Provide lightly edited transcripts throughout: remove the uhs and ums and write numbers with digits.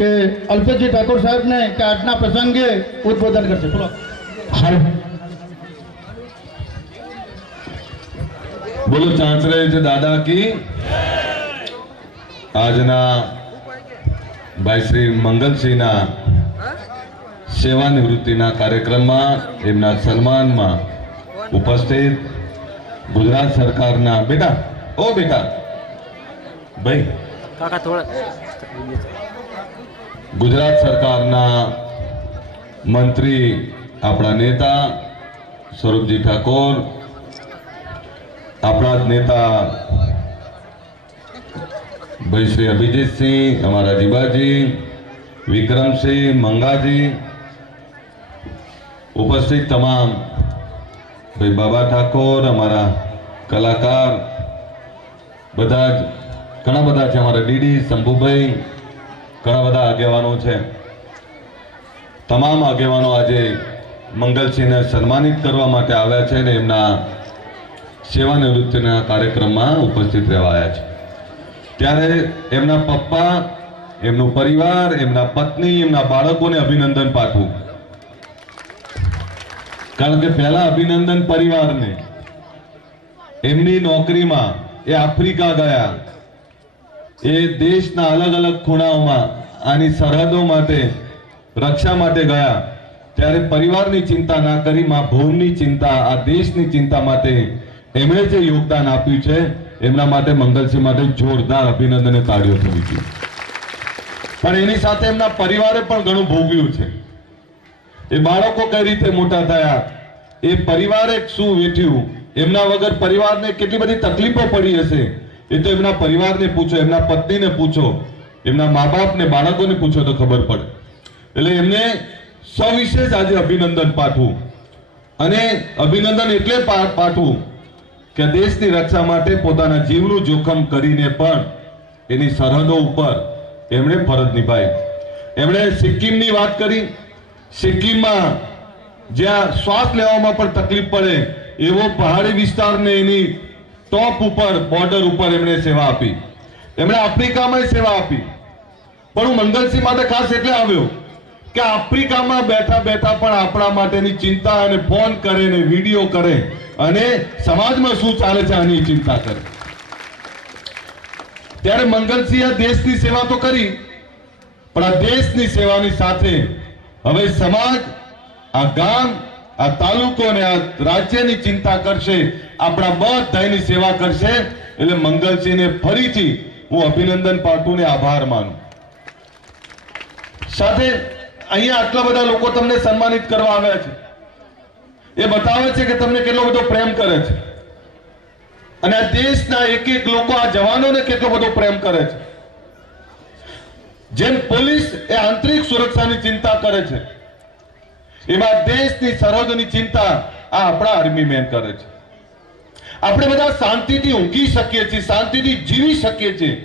કે અલ્પેશજી ઠાકોર સાહેબને કે આજના પ્રસંગે ઉદ્બોધન કરશે. બોલો. બોલો ચાંચરેજ દાદા કી. આજના ભાઈ શ્રી મંગલસિંહના સેવાનિવૃત્તિના કાર્યક્રમમાં એમના સન્માનમાં ઉપસ્થિત ગુજરાત સરકારના બેટા ભાઈ ગુજરાત સરકારના મંત્રી આપણા નેતા સ્વરૂપજી ઠાકોર, આપણા જ નેતા ભાઈ શ્રી અભિજીતસિંહ, અમારા જીવાજી, વિક્રમસિંહ, મંગાજી, ઉપસ્થિત તમામ ભાઈ બાબા ઠાકોર, અમારા કલાકાર બધા જ ઘણા બધા છે, અમારા ડીડી શંભુભાઈ, ઘણા બધા આગેવાનો છે. તમામ આગેવાનો આજે મંગલસિંહને સન્માનિત કરવા માટે આવ્યા છે અને એમના સેવાનિવૃત્તિના કાર્યક્રમમાં ઉપસ્થિત રહેવા આવ્યા છે. ત્યારે એમના પપ્પા, એમનું પરિવાર, એમના પત્ની, એમના બાળકોને અભિનંદન પાઠવું. કારણ કે પહેલા અભિનંદન પરિવારને. એમની નોકરીમાં એ આફ્રિકા ગયા, એ દેશના અલગ અલગ ખૂણાઓમાં આની સરહદો માટે, રક્ષા માટે ગયા. ત્યારે પરિવારની ચિંતા ના કરી, મા ભૂમિની ચિંતા, આ દેશની ચિંતા માટે એમણે જે યોગદાન આપ્યું છે એમના માટે મંગલસિંહ માટે જોરદાર અભિનંદન અને તાળીઓ થવી જોઈએ. પણ એની સાથે એમના પરિવારે પણ ઘણું ભોગવ્યું છે. એ બાળકો કઈ રીતે મોટા થયા, એ પરિવારે શું વેઠ્યું, એમના વગર પરિવારને કેટલી બધી તકલીફો પડી હશે, એ તો એમના પરિવારને પૂછો, એમના પત્નીને પૂછો, એમના મા બાપને, બાળકોને પૂછો તો ખબર પડે. એટલે એમને સવિશેષ આજે અભિનંદન પાઠવું. અને અભિનંદન એટલે પાઠવું કે દેશની રક્ષા માટે પોતાના જીવનું જોખમ કરીને પણ એની સરહદો ઉપર એમણે ફરજ નિભાવી. એમણે સિક્કિમની વાત કરી. સિક્કિમમાં જ્યાં શ્વાસ લેવામાં પણ તકલીફ પડે એવો પહાડી વિસ્તારને એની ટોપ ઉપર, બોર્ડર ઉપર એમણે સેવા આપી. એમણે આફ્રિકામાં સેવા આપી. પણ હું મંગલસિંહ માટે ખાસ એટલે આવ્યો કે આફ્રિકામાં બેઠા બેઠા પણ આપણા માટેની ચિંતા, અને ફોન કરે ને વિડીયો કરે અને સમાજમાં શું ચાલે છે આની ચિંતા કરે. ત્યારે મંગલસિંહ આ દેશની સેવા તો કરી, પણ આ દેશની સેવાની સાથે હવે સમાજ, આ ગામ, આ તાલુકો અને આ રાજ્યની ચિંતા કરશે, આપણા બધાની સેવા કરશે. એટલે મંગલસિંહને ફરીથી હું અભિનંદન પાઠવું ને આભાર માનું. સાથે અહીંયા આટલા બધા લોકો તમને સન્માનિત કરવા આવ્યા છે, એ બતાવે છે કે તમને કેટલો બધો પ્રેમ કરે છે. અને આ દેશના એક એક લોકો આ જવાનોને કેટલો બધો પ્રેમ કરે છે. જેમ પોલીસ એ આંતરિક સુરક્ષાની ચિંતા કરે છે, એમાં દેશની સરહદની ચિંતા આ આપણા આર્મી મેન કરે છે. આપણે બધા શાંતિથી ઊંઘી શકીએ છીએ, શાંતિથી જીવી શકીએ છીએ.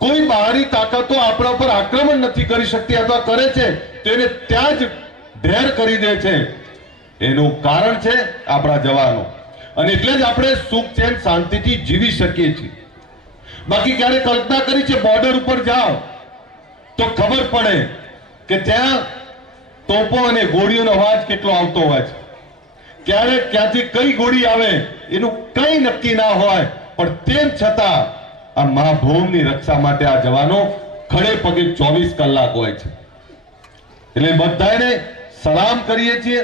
કોઈ બહારી તાકાતો આપણા પર આક્રમણ નથી કરી શકતી, અથવા કરે છે તો એને ત્યાં જ ઢેર કરી દે છે. એનું કારણ છે આપણા જવાનો. અને એટલે જ આપણે સુખ ચેન શાંતિથી જીવી શકીએ છીએ. બાકી ક્યારે કલ્પના કરી છે બોર્ડર ઉપર જાઓ તો ખબર પડે કે ત્યાં તોપો અને ગોળીઓનો અવાજ કેટલો આવતો હોય છે. ક્યારેક ક્યાંથી કઈ ગોળી આવે એનું કઈ નક્કી ના હોય, પણ તેમ છતાં આ મા ભૂમિની રક્ષા માટે આ જવાનો ખડે પગે 24 કલાક હોય છે. એટલે બધાને સલામ કરીએ છીએ.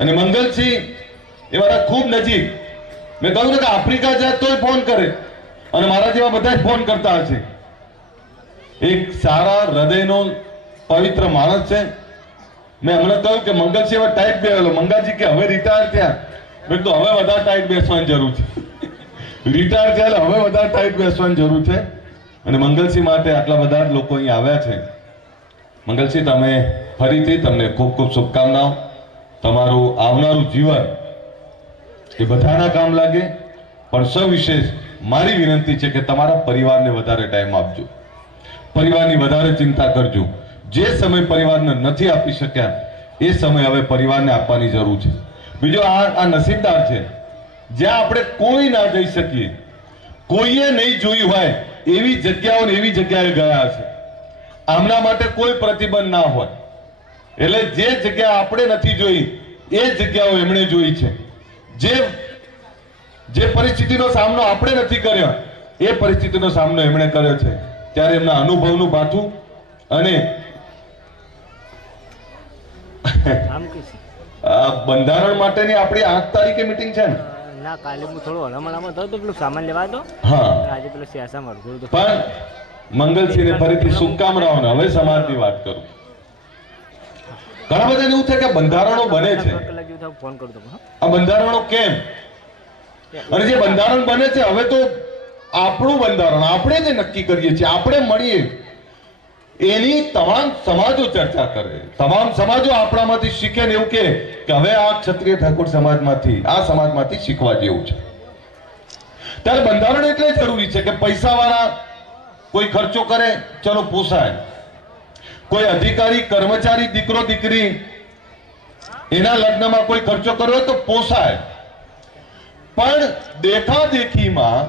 અને મંગલસિંહ એ મારા ખૂબ નજીક. મેં કહ્યું કે આફ્રિકા જાય તોય ફોન કરે, અને મારા જેવા બધા ફોન કરતા હશે. એક સારા હૃદયનો પવિત્ર માણસ છે. મેં હમણાં કહ્યું કે મંગલસિંહ હવે ટાઈટ બેસેલો. મંગાજી કે હવે રિટાયર થયા. મેં તો હવે વધારે ટાઈટ બેસવાની જરૂર છે. રિટાયર થયા હવે વધારે ટાઈટ બેસવાની જરૂર છે. અને મંગલસિંહ માટે આટલા બધા લોકો અહીં આવ્યા છે. મંગલસિંહ, તમે ફરીથી તમને ખૂબ ખૂબ શુભકામનાઓ. તમારું આવનારું જીવન એ બધાના કામ લાગે. પણ સવિશેષ મારી વિનંતી છે કે તમારા પરિવારને વધારે ટાઈમ આપજો, પરિવારની વધારે ચિંતા કરજો. જે સમય પરિવારને નથી આપી શક્યા એ સમય હવે પરિવારને આપવાની જરૂર છે. બીજો આ નસીબદાર છે જ્યાં આપણે કોઈ ના જઈ શકીએ, કોઈએ નહીં જોયું હોય એવી જગ્યાએ ગયા છે. આમના માટે કોઈ પ્રતિબંધ ના હોય. એટલે જે જગ્યા આપણે નથી જોઈ એ જગ્યાઓ એમણે જોઈ છે. જે પરિસ્થિતિનો સામનો આપણે નથી કર્યો એ પરિસ્થિતિનો સામનો એમણે કર્યો છે. ત્યારે એમના અનુભવનું પાછું અને બંધારણ માટેની આપણી 8 તારીખે મીટિંગ છે ને? ના, કાલે હું થોડો હળમળામાં હતો તો પેલું સામાન લેવા દો. હા, આજે પેલું સિયાસામાં અડધું હતું. પણ મંગલસિંહને ફરીથી શુભકામનાઓ. હવે સમાજની વાત કરું. ઘણા બધા એવું થાય કે બંધારણો બને છે. ફોન કરું તો આ બંધારણો કેમ? અને જે બંધારણ બને છે હવે તો આપણું બંધારણ આપણે જે નક્કી કરીએ છીએ, આપણે મળીએ, એની તમામ સમાજો ચર્ચા કરે, તમામ સમાજો આપણામાંથી શીખે ને એવું કે હવે આ ક્ષત્રિય ઠાકોર સમાજમાંથી, આ સમાજમાંથી શીખવા જેવું છે. ત્યારે બંધારણ એટલે જરૂરી છે કે પૈસાવાળા કોઈ ખર્ચો કરે, ચલો પોસાય. કોઈ અધિકારી કર્મચારી દીકરો દીકરી એના લગ્નમાં કોઈ ખર્ચો કર્યો તો પોસાય. પણ દેખાદેખીમાં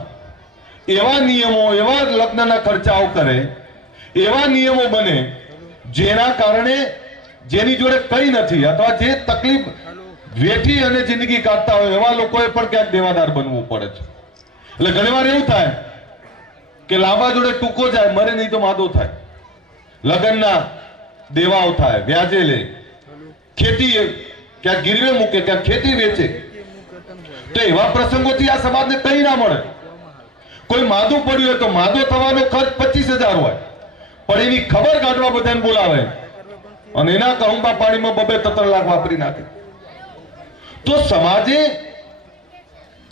એવા નિયમો, એવા લગ્નના ખર્ચાઓ કરે, એવા નિયમો બને જેના કારણે જેની જોડે કઈ નથી અથવા જે તકલીફ વેઠી અને જિંદગી કાઢતા હોય એવા લોકોએ પણ ક્યાંક દેવાદાર બનવું પડે છે. એટલે ઘણીવાર એવું થાય કે લાંબા જોડે ટૂંકો જાય, મરે નહીં તો માદો થાય. લગ્નના દેવાઓ થાય, વ્યાજે લે, ખેતી ક્યાંક ગીરવે મૂકે, ક્યાંક ખેતી વેચે. તો એવા પ્રસંગોથી આ સમાજને કઈ ના મળે. કોઈ માદું પડ્યું હોય તો માદો થવાનો ખર્ચ 25,000 હોય, પણ એની ખબર કાઢવા બધાને બોલાવે અને એના કહુંબા પાણીમાં 2-3 લાખ વાપરી નાખે. તો સમાજે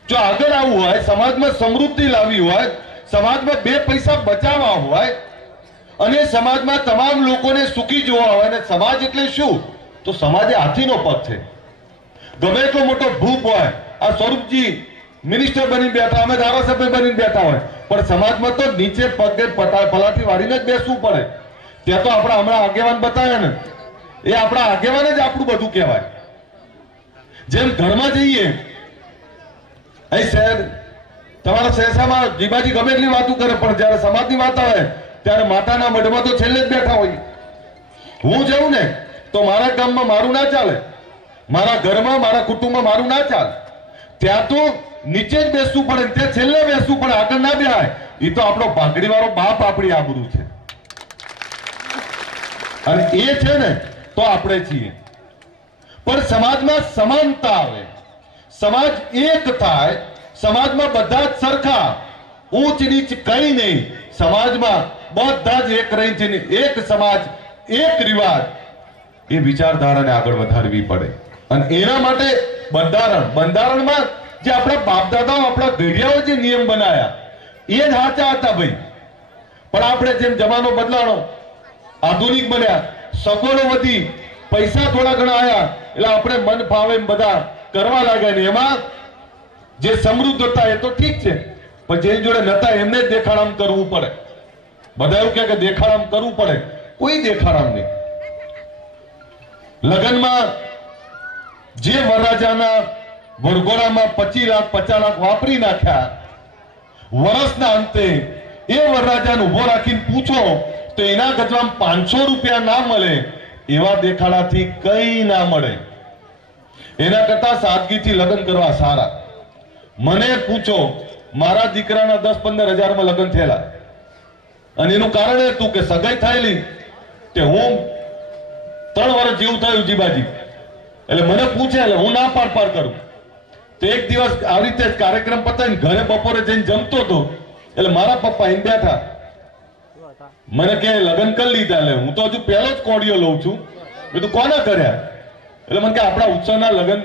જો આગળ આવવું હોય, સમાજમાં સમૃદ્ધિ લાવવી હોય, સમાજમાં 2 પૈસા બચાવવા હોય અને સમાજમાં તમામ લોકોને સુખી જોવા હોય, અને સમાજ એટલે શું? તો સમાજ એ હાથીનો પગ છે. ગમે એટલો મોટો ભૂપ હોય, આ સ્વરૂપજી મિનિસ્ટર બની બેઠા, અમે ધારાસભ્ય બની બેઠા હોય, પણ સમાજમાં તો નીચે પગે પલાઠી વાળીને જ બેસવું પડે. ત્યાં તો આપણા હમણાં આગેવાન બતાવ્યા ને, એ આપણા આગેવાન જ આપણું બધું કહેવાય. જેમ ઘરમાં જઈએ, અહીં શહેર તમારા શહેરમાં જીબાજી ગમે એટલી વાતો કરે, પણ જયારે સમાજની વાત આવે ત્યારે માતાના મઢમાં તો છેલ્લે જ બેઠા હોય. હું જઉં ને તો મારા ગામમાં મારું ના ચાલે, મારા ઘરમાં, મારા કુટુંબમાં મારું ના ચાલે. ત્યાં તો નીચે જ બેસવું પડે, ત્યાં છેલ્લે બેસવું પડે, આગળ ના બેહાય. એ તો આપણો ભાગડી વાળો બાપ આપણી આબરૂ છે, અને એ છે ને તો આપણે છીએ. પણ સમાજમાં સમાનતા આવે, સમાજ એક થાય, સમાજમાં બધા જ સરખા, ઊંચ નીચ કઈ નહીં, સમાજમાં બધા જ એક રહી છે, એક સમાજ, એક રિવાજ, એ વિચારધારાને આગળ વધારવી પડે. અને એના માટે બંધારણમાં જે આપણા બાપ દાદાઓ, આપણા ઘડિયાઓ જે નિયમ બનાયા એ જ સાચા હતા ભાઈ. પણ આપણે જેમ જમાનો બદલાણો, આધુનિક બન્યા, સગવડો વધી, પૈસા થોડા ઘણા આયા, એટલે આપણે મન ફાવે બધા કરવા લાગ્યા. ને એમાં જે સમૃદ્ધ હતા એ તો ઠીક છે, પણ જેની જોડે નતા એમને જ દેખાડામ કરવું પડે. બધા એવું કે દેખાડામ કરવું પડે, કોઈ દેખાડામ નહીં. લગ્નમાં જે વરરાજાના વરઘોડામાં 25 લાખ 50 લાખ વાપરી નાખ્યા, વર્ષના અંતે એ વરરાજાને ઉભો રાખીને પૂછો તો એના ગજવામાં 500 રૂપિયા ના મળે. એવા દેખાડાથી કઈ ના મળે. એના કરતા સાદગીથી લગ્ન કરવા સારા. મને પૂછો, મારા દીકરાના 10-15 હજારમાં લગ્ન થયેલા, અને એનું કારણ એ હતું કે સગાઈ થયેલી કે હું 3 વર્ષ જેવું થયું જીબાજી, એટલે મને પૂછે એટલે હું ના પાડ કરું. તો એક દિવસ આવી રીતે કાર્યક્રમ પતાવીને ઘરે બપોરે જઈને જમતો હતો, એટલે મારા પપ્પા એમ બેઠા, મને કે લગ્ન કરી લીધા. એટલે હું તો હજુ પહેલો જ કોડિયો લઉં છું. મેં તું કોના કર્યા? એટલે મને કે આપણા ઉત્સવના લગ્ન.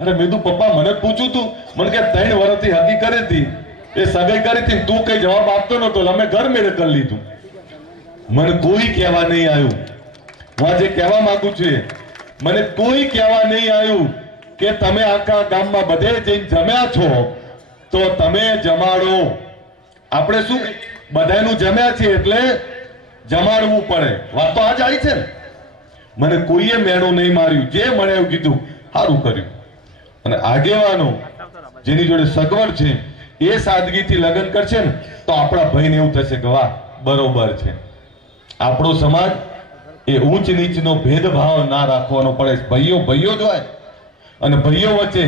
અરે મેં તું પપ્પા મને પૂછ્યું તું? મને કે 3 વર્ષથી હકી કરી હતી, એ સગાઈ કરી હતી, તું કઈ જવાબ આપતો નતો, અમે ઘર મેળે કરી લીધું. મને કોઈ કહેવા નહીં આવ્યું. હું આજે કહેવા માંગુ છું, મને કોઈ કહેવા નહીં આવ્યું કે તમે આખા ગામમાં બધે જઈને જમ્યા છો તો તમે જમાડો. આપણે શું બધાનું જમ્યા છે એટલે જમાડવું પડે. વાત તો આજ આવી છે ને. મને કોઈએ મેણું નહીં માર્યું, જે મળે એવું કીધું, સારું કર્યું. અને આગેવાનો જેની જોડે સગવડ છે એ સાદગીથી લગ્ન કરશે ને તો આપણા ભાઈને એવું થશે કે વાહ બરોબર છે. આપણો સમાજ એ ઊંચ નીચનો ભેદભાવ ના રાખવાનો પડે. ભાઈઓ ભાઈઓ જ હોય અને ભાઈઓ વચ્ચે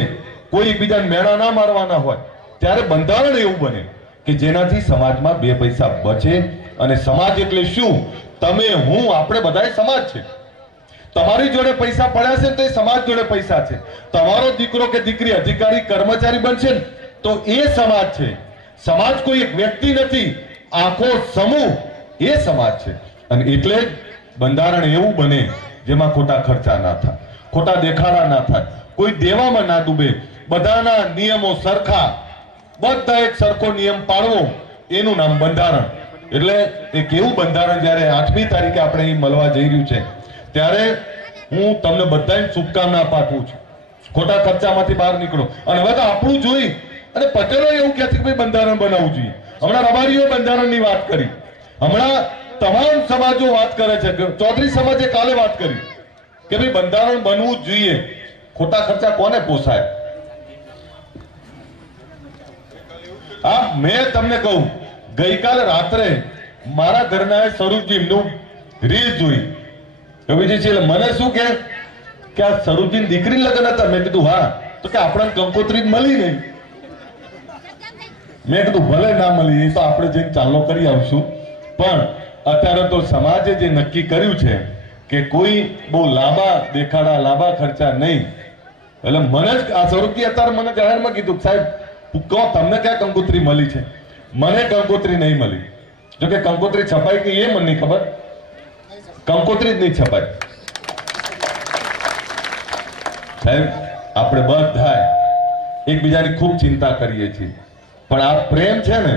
કોઈ એકબીજાને મેળા ના મારવાના હોય. ત્યારે બંધારણ એવું બને કે જેનાથી સમાજમાં બે પૈસા બચે. અને સમાજ એટલે શું? તમે, હું, આપણે બધા સમાજ છે. તમારી જોડે પૈસા પડ્યા છે તો એ સમાજ જોડે પૈસા છે. તમારો દીકરો કે દીકરી અધિકારી કર્મચારી બનશે ને તો એ સમાજ છે. સમાજ કોઈ એક વ્યક્તિ નથી, આખો સમૂહ એ સમાજ છે. અને એટલે જ બંધારણ એવું બને જેમાં ખોટા ખર્ચા ના થાય, ખોટા દેખાડા ના થાય, કોઈ દેવામાં ના ડૂબે, બધાના નિયમો સરખા, બધા એક સરખો નિયમ પાળવો, એનું નામ બંધારણ. એટલે એક એવું બંધારણ જ્યારે 8મી તારીખે આપણે અહીં મળવા જઈ રહ્યું છે ત્યારે હું તમને બધાને શુભકામના પાઠવું છું. ખોટા ખર્ચામાંથી બહાર નીકળો. અને હવે તો આપણું જોઈ અને પટેલો એવું કહે છે કે ભાઈ બંધારણ બનાવવું જોઈએ. હમણાં રબારીઓ બંધારણની વાત કરી, હમણાં તમામ સમાજો વાત કરે છે. ચૌધરી સમાજે કાલે વાત કરી કે ભાઈ બંધારણ બનવું જ જોઈએ. ખોટા ખર્ચા કોને પોસાય? મેં તમને કહું, ગઈકાલે રાત્રે મારા ઘરના સ્વરૂપજીનું રીલ જોઈ. કવિજી છે મને શું કે આ સ્વરૂપજીની દીકરી લગ્ન હતા. મેં કીધું હા. તો કે આપણને કંકોત્રી મળી નહીં. મેં કીધું ભલે ના મળી, એ તો આપણે જઈને ચાલો કરી આવશું. પણ અત્યારે તો સમાજે જે નક્કી કર્યું છે કે કોઈ બહુ લાંબા દેખાડા, લાંબા ખર્ચા નહીં. એટલે મને જ આ સ્વરૂપજી અત્યારે મને જાહેરમાં કીધું, સાહેબ કહો તમને ક્યાં કંકોત્રી મળી છે? મને કંકોત્રી નહીં મળી. જો કે કંકોત્રી છપાઈ કે એ મને નહીં ખબર, કંકોત્રી જ નહીં છપાય. સાહેબ આપણે બધા એકબીજાની ખૂબ ચિંતા કરીએ છીએ, પણ આ પ્રેમ છે ને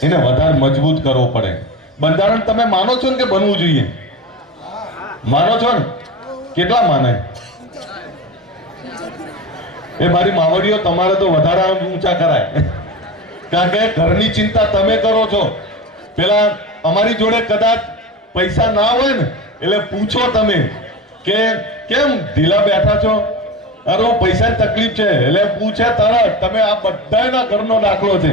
એને વધારે મજબૂત કરવો પડે. બંધારણ તમે માનો છો ને કે બનવું જોઈએ? માનો છો ને? કેટલા માને? એ મારી માવડીઓ, તમારે તો વધારે ઊંચા કરાય. કારણ કે ઘરની ચિંતા તમે કરો છો. પેલા અમારી જોડે કદાચ પૈસા ના હોય ને એટલે પૂછો તમે કે કેમ ઢીલા બેઠા છો? અરે પૈસાની તકલીફ છે એટલે પૂછે તરત. તમે આ બધાના ઘરનો દાખલો છે.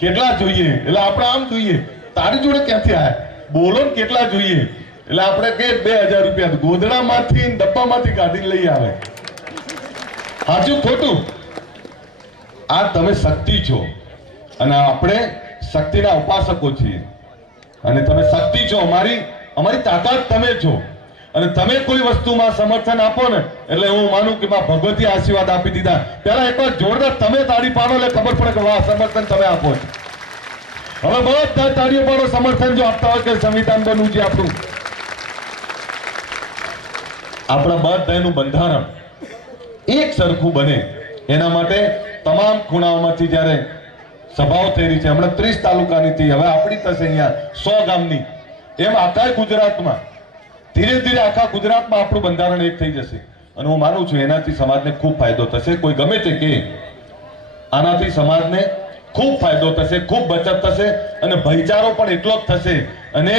કેટલા જોઈએ? એટલે આપણે આમ જોઈએ. તારી જોડે ક્યાંથી આયા? બોલો ને કેટલા જોઈએ? એટલે આપણે કે 2000 રૂપિયા ગોદડામાંથી ડબ્બામાંથી કાઢીને લઈ આવે. સાચું ખોટું? આ તમે શક્તિ છો અને આપણે શક્તિના ઉપાસકો છીએ. અને તમે શક્તિ છો, અમારી તાકાત તમે છો. અને તમે કોઈ વસ્તુમાં સમર્થન આપો ને એટલે હું માનું કે ભગવતી આશીર્વાદ આપી દીધા. પહેલા એકવાર જોરદાર તમે તાળી પાડો એટલે ખબર પડે કે વાહ, સમર્થન તમે આપો છો. હવે બધા તાળીઓ પાડો સમર્થન જો આપતા હોય કે સંવિધાન બનવું છે આપણું. આપણા બધાનું બંધારણ એક સરખું બને એના માટે તમામ ખૂણાઓમાંથી જ્યારે સભાઓ થઈ રહી છે, હમણાં 30 તાલુકાની થઈ, હવે આપણી થશે અહીંયા 100 ગામની. એમ આખા ગુજરાતમાં ધીરે ધીરે આખા ગુજરાતમાં આપણું બંધારણ એક થઈ જશે. અને હું માનું છું એનાથી સમાજને ખૂબ ફાયદો થશે. કોઈ ગમે તે કે આનાથી સમાજને ખૂબ ફાયદો થશે, ખૂબ બચત થશે અને ભાઈચારો પણ એટલો જ થશે. અને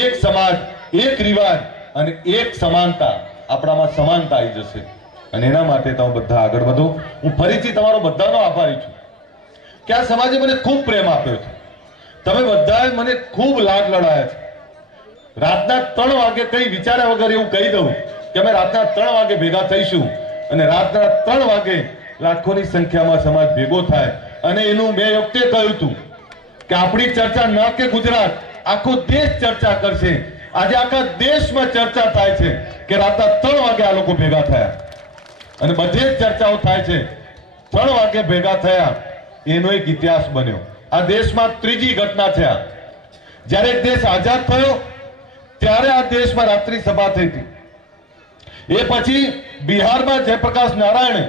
એક સમાજ, એક રિવાજ અને એક સમાનતા, આપણામાં સમાનતા આવી જશે. અને એના માટે તમે બધા આગળ વધો. હું ફરીથી તમારો બધાનો આભારી છું કે આ સમાજે મને ખૂબ પ્રેમ આપ્યો છે. તમે બધાએ મને ખૂબ લાડ લડાયા છે. રાતના 3 વાગે કઈ વિચાર્યા વગર એવું કહી દઉં કે અમે રાતના 3 વાગે ભેગા થઈશું અને રાતના 3 વાગે લાખોની સંખ્યામાં સમાજ ભેગો થાય. અને એનું મેં વખતે કહ્યું હતું કે આપણી ચર્ચા ન કે ગુજરાત, આખો દેશ ચર્ચા કરશે. આજે આખા દેશમાં ચર્ચા થાય છે કે રાતના 3 વાગે આ લોકો ભેગા થયા અને બધે જ ચર્ચાઓ થાય છે. 3 વાગે ભેગા થયા એનો એક ઇતિહાસ બન્યો. આ દેશમાં ત્રીજી ઘટના છે. જ્યારે એક દેશ આઝાદ થયો ત્યારે આ દેશમાં રાત્રિ સભા થઈ હતી. એ પછી બિહારમાં જયપ્રકાશ નારાયણ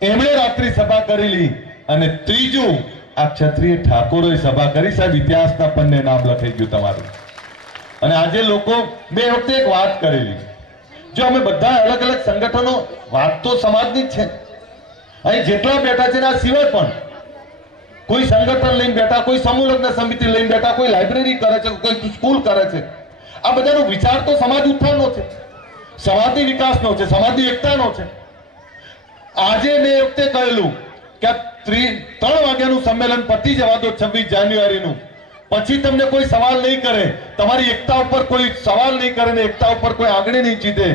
એમણે રાત્રિ સભા કરેલી અને ત્રીજું આ ક્ષત્રિય ઠાકોરોએ સભા કરી. સાહેબ ઇતિહાસના પન્ને નામ લખાઈ ગયું તમારું. અને આજે લોકો, મેં વખતે એક વાત કરેલી, જો અમે બધા અલગ અલગ સંગઠનો, વાત તો સમાજની જ છે. અહીં જેટલા બેઠા છે આ સિવાય પણ કોઈ સંગઠન લઈને બેઠા, કોઈ સમૂહ લગ્ન સમિતિ લઈને બેઠા, કોઈ લાઇબ્રેરી કરે છે, કોઈ સ્કૂલ કરે છે. આ બધાનો વિચાર તો સમાજ ઉત્થાનનો છે, સમાજની વિકાસનો છે, સમાજની એકતાનો છે. આજે મેં એ વખતે કહેલું કે 3 વાગ્યાનું સંમેલન પતી જવા દો 26 જાન્યુઆરીનું, પછી તમને કોઈ સવાલ નહીં કરે, તમારી એકતા ઉપર કોઈ સવાલ નહીં કરે ને એકતા ઉપર કોઈ આગળ નહીં જીતે.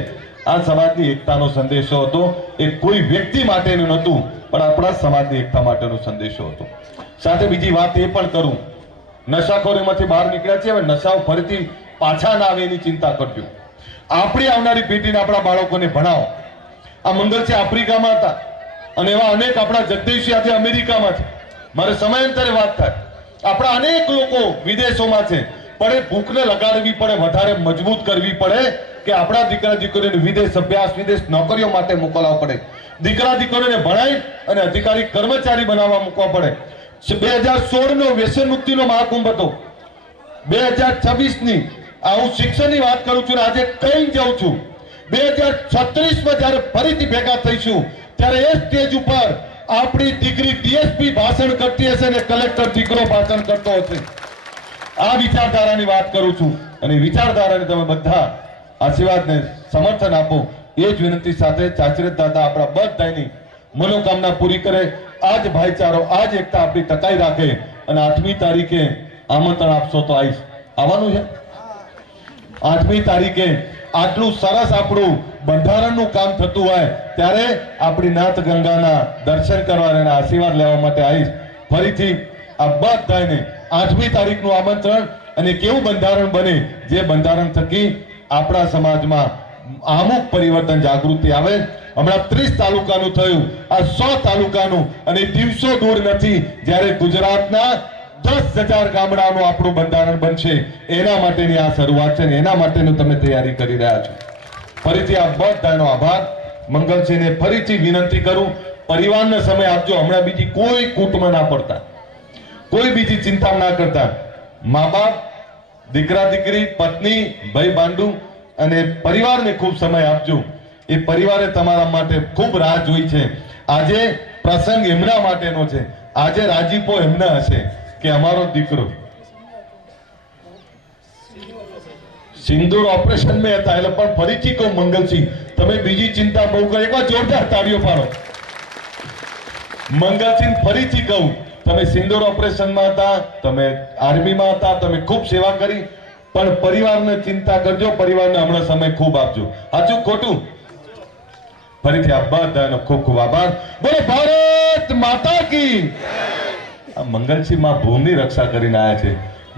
આ સમાજની એકતાનો સંદેશો હતો. એ કોઈ વ્યક્તિ માટેનું નહોતું, પણ આપણા સમાજની એકતા માટેનો સંદેશો હતો. સાથે બીજી વાત એ પણ કરું, નશાખોરીમાંથી બહાર નીકળ્યા છે, હવે નશાઓ ફરીથી પાછા ના આવે એની ચિંતા કરજો. આપણી આવનારી પેઢીને આપણા બાળકોને ભણાવો. આ મંગલસિંહ આફ્રિકામાં હતા અને એવા અનેક આપણા જગદીશજી આજે અમેરિકામાં છે. મારે સમયાંતરે વાત થાય, આપણા અનેક લોકો વિદેશોમાં છે, પણ એ ભૂખને લગાડવી પડે, વધારે મજબૂત કરવી પડે કે આપણા દીકરા દીકરીઓને વિદેશ અભ્યાસ, વિદેશ નોકરીઓ માટે મોકલવા પડે. દીકરા દીકરીઓને ભણાઈ અને અધિકારી કર્મચારી બનાવવા મૂકવા પડે. 2016 નો વ્યસન મુક્તિનો મહાકુંભ હતો. 2026 આ હું શિક્ષણની વાત કરું છું, આજે કઈ જાઉં છું. 2036માં જયારે ફરીથી ભેગા થઈશું ત્યારે એ સ્ટેજ ઉપર આપણી દીકરી ડીએસપી ભાષણ કરતી હશે અને કલેક્ટર દીકરો ભાષણ કરતો હશે. આ વિચારધારાની વાત કરું છું અને વિચારધારાને તમે બધા આશીર્વાદને સમર્થન આપો એ જ વિનંતી સાથે ચાચરેત દાદા આપણા બધાની મનોકામના પૂરી કરે. આજ ભાઈચારો, આજ એકતા આપણી ટકાઈ રાખે અને 8મી તારીખે આમંત્રણ આપશો તો આવીશ. આવવાનું છે 8મી તારીખે. આટલું સરસ આપણું બંધારણનું કામ થતું હોય ત્યારે આપણી નાથ ગંગાના દર્શન કરવા અને આશીર્વાદ લેવા માટે આવીશ. ફરીથી આ બધાને 8મી તારીખનું આમંત્રણ. અને કેવું બંધારણ બને જે બંધારણ થકી આપણા સમાજમાં આમુખ પરિવર્તન, જાગૃતિ આવે. હમણાં 30 તાલુકાનું થયું, આ 100 તાલુકાનું, અને દિવસો દૂર નથી જ્યારે ગુજરાતના 10,000 ગામડાનું આપણું બંધારણ બનશે. એના માટેની આ શરૂઆત છે ને એના માટેની તમે તૈયારી કરી રહ્યા છો. ફરીથી આ બધાનો આભાર. મંગલસિંહને ફરીથી વિનંતી કરું, પરિવારને સમય આપજો. હમણાં બીજી કોઈ કૂટમાં ના પડતા, કોઈ બીજી ચિંતા ના કરતા. મા બાપ, દીકરા દીકરી, પત્ની, ભાઈ બાંડુ અને પરિવારને ખૂબ સમય આપજો. એ પરિવારે તમારા માટે ખૂબ રાહ જોઈ છે. આજે પ્રસંગ એમના માટેનો છે. આજે રાજીપો એમને હશે કે અમારો દીકરો સિંદૂર ઓપરેશન में હતા. એટલે પણ ફરીથી કહું મંગલસિંહ, તમે બીજી ચિંતા બહુ કરો. એકવાર જોરદાર તાળીઓ પાડો. મંગલસિંહ ફરીથી કહું, તમે સિંદૂર ઓપરેશનમાં હતા, તમે આર્મીમાં હતા, તમે ખૂબ સેવા કરી, પણ પરિવારને ચિંતા કરજો. પરિવારને હમણાં સમય ખૂબ આપજો. સાચું ખોટું? ફરીથી આ બધાનો ખૂબ ખૂબ આભાર. બોલો ભારત માતા કી. આ મંગલસિંહ માં ભૂમિની રક્ષા કરીને આવ્યા છે.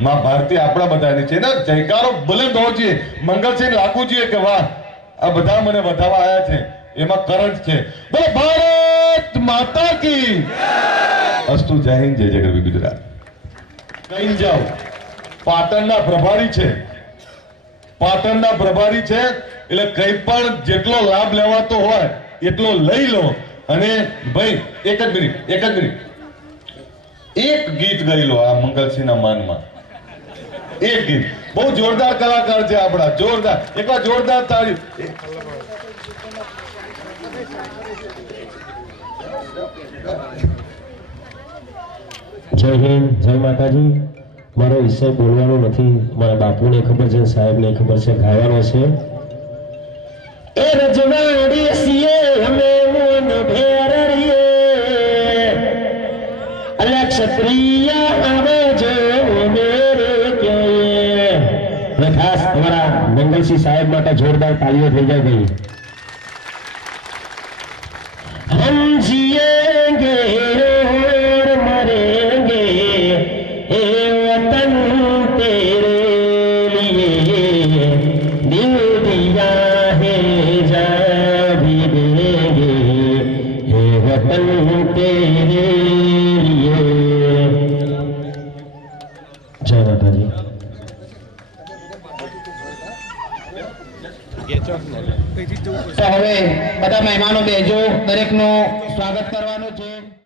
માં ભારતી આપણા બધાની છે ને. જયકારો બુલંદ હોવો જોઈએ. મંગલસિંહ લાગવું જોઈએ કે વાહ, આ બધા મને વધારવા આવ્યા છે. એમાં કરંટ છે. બોલો ભારત માતા કી. અસ્તુ. જય હિન્દ, જય જય ગરવી ગુજરાત. કઈ જાઓ, પાટણના પ્રભારી છે. પાટણના પ્રભારી છે એટલે કઈ પણ જેટલો લાભ લેવાતો હોય એટલો લઈ લો. અને ભાઈ એક જ મિનિટ એક ગીત ગાઈ લો આ મંગલસિંહના માનમાં. એક ગીત. બહુ જોરદાર કલાકાર છે આપણા. જોરદાર. એકવાર જોરદાર તાળી. જય હિન્દ, જય માતાજી. મારો વિષય બોલવાનો નથી, મારા બાપુને ખબર છે, સાહેબને ખબર છે, ગાવાનો છે. એ રજવાડી સિએ હમે મોન ભેરરીએ અલ્યા ક્ષત્રિય આવે જો મેરે કે. ખાસ અમારા મંગલસિંહ સાહેબ માટે જોરદાર તાળીઓ થઈ જાય ભાઈ. હમ જીએંગે और मरेंगे हे वतन तेरे लिए दिल दिया है जा भी देंगे हे वतन तेरे लिए. जय माताजी. તો હવે બધા મહેમાનો બેજો, દરેકનું સ્વાગત કરવાનું છે.